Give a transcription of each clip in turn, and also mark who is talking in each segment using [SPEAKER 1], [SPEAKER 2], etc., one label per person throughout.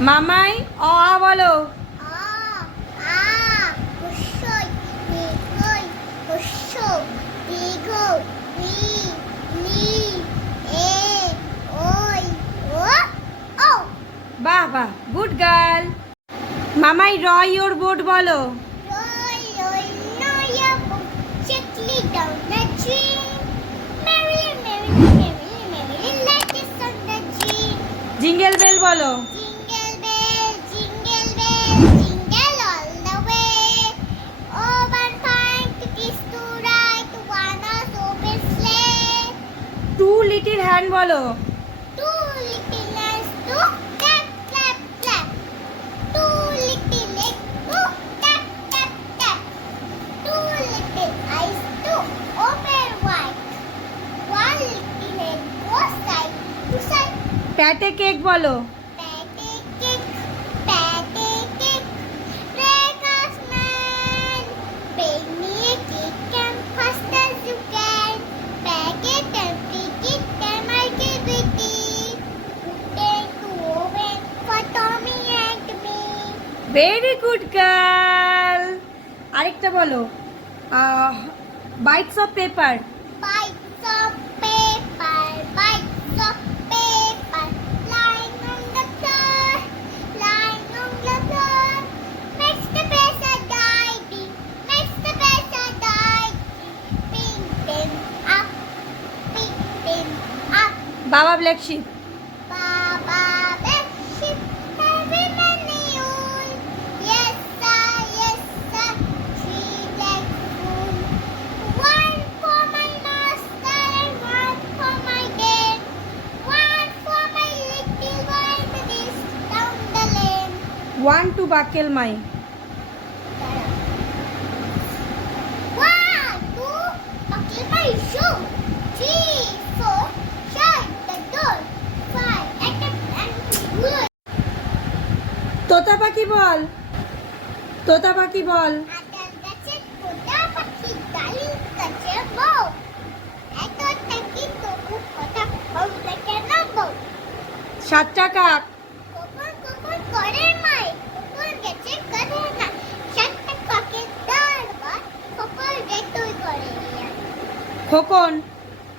[SPEAKER 1] মামাই অ আ বলো। বাহ বাহ good girl Mamai row your boat বলো।
[SPEAKER 2] Roy, Roy, Noya, to
[SPEAKER 1] বলো। প্যাটে কেক বলো। ভেরি গুড গার্ল আরেকটা বলো। Bites of paper baa baa
[SPEAKER 2] black sheep
[SPEAKER 1] one two buckle my. তোতা পাখি বল তোতা পাখি বল
[SPEAKER 2] টাকি
[SPEAKER 1] সাতটা
[SPEAKER 2] কখন করে মাই কখন গেছে করে না সাতটা কাকের দরবার কখন গেতই করে
[SPEAKER 1] খোকন?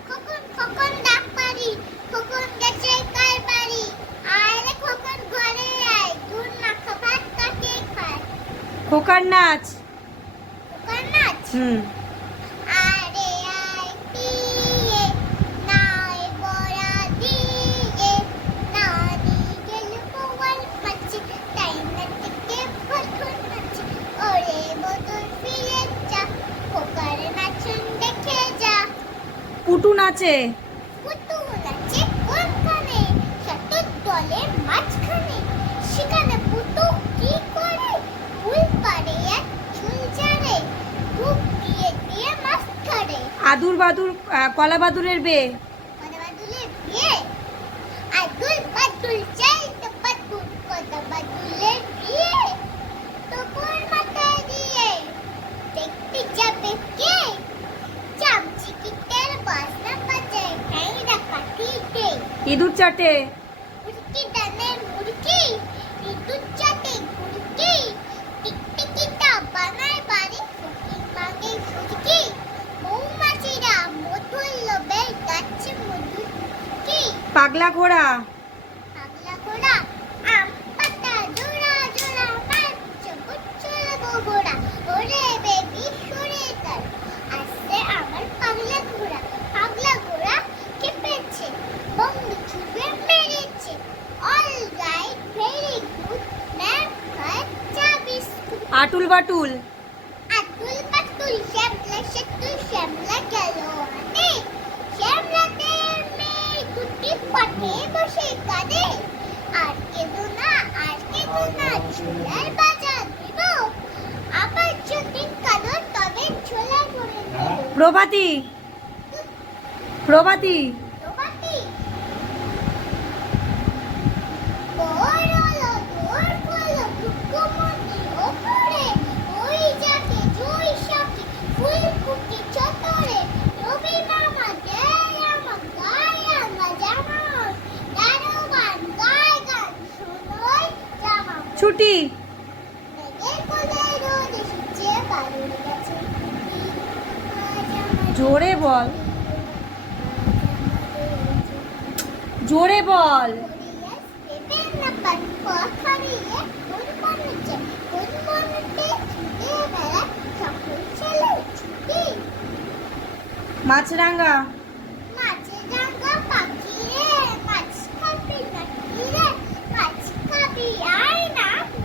[SPEAKER 2] খোকন খোকন ডাক পারি খোকন গেছে কার বাড়ি? আরে খোকন ঘরে আয় দুধ মাখা ভাত কাকে খায়?
[SPEAKER 1] খোকার নাচ?
[SPEAKER 2] খোকন নাচ?
[SPEAKER 1] হুম।
[SPEAKER 2] কোনখানে? সতুর দলের মাঝখানে। সেখানে কি করে? ফুল পারে এক চুল ঝাড়ে দিয়ে দিয়ে মাছ ধরে
[SPEAKER 1] আদুর বাদুর কলা বাদুরের বে
[SPEAKER 2] কি
[SPEAKER 1] পাগলা ঘোড়া
[SPEAKER 2] পাগলা ঘোড়া আম পাতা জোড়া জোড়া মাছ বুচ্চুল গোবরা ওরে বেবি সরে তার আসছে আমার পাগলা ঘোড়া পাগলা ঘোড়া কেঁপেছে বন্ধু ছুঁড়ে মেরেছে all right very good ma'am খায় চা বিস্কুট
[SPEAKER 1] আটুল বাটুল।
[SPEAKER 2] আতুল পাতুল শ্যামলা সেতুল শ্যামলা গেল আনে শ্যামলাতে মেয়ে দুটি পথে বসে কাঁদে। আর কেঁদো না আর কেঁদো না ঝোলার বাজার দিব। আবার যদি কাঁদো তবে করে দেব।
[SPEAKER 1] প্রভাতী। প্রভাতী। ছুটি। জোরে বল। জোরে বল। মাছরাঙ্গা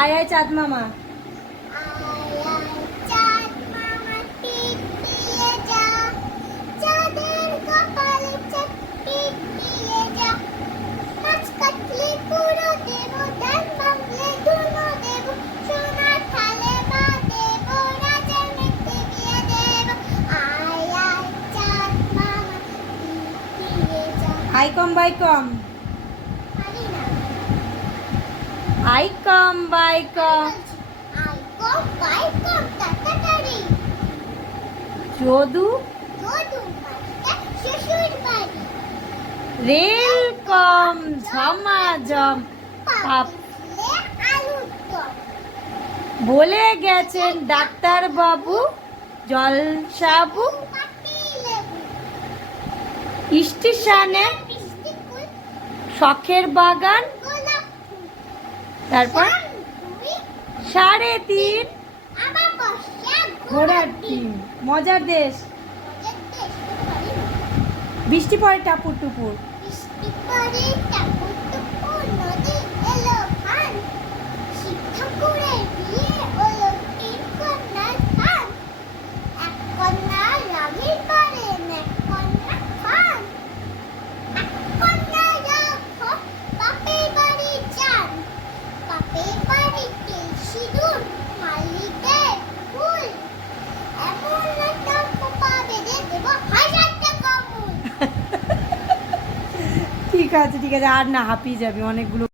[SPEAKER 1] আয় আয় চাঁদ মামা। আই কম বাই কম।
[SPEAKER 2] আইকম বাইকম
[SPEAKER 1] যদু রেল কম ঝমাঝম বলে গেছেন ডাক্তার বাবু
[SPEAKER 2] জলসাবু।
[SPEAKER 1] স্টেশনে শখের বাগান। তারপর? সাড়ে তিন। ঘোড়ার তিন। মজার দেশ। বৃষ্টি পরে টাপুর টুপুর। ঠিক আছে ঠিক আছে আর না হাঁপিয়ে যাবে অনেকগুলো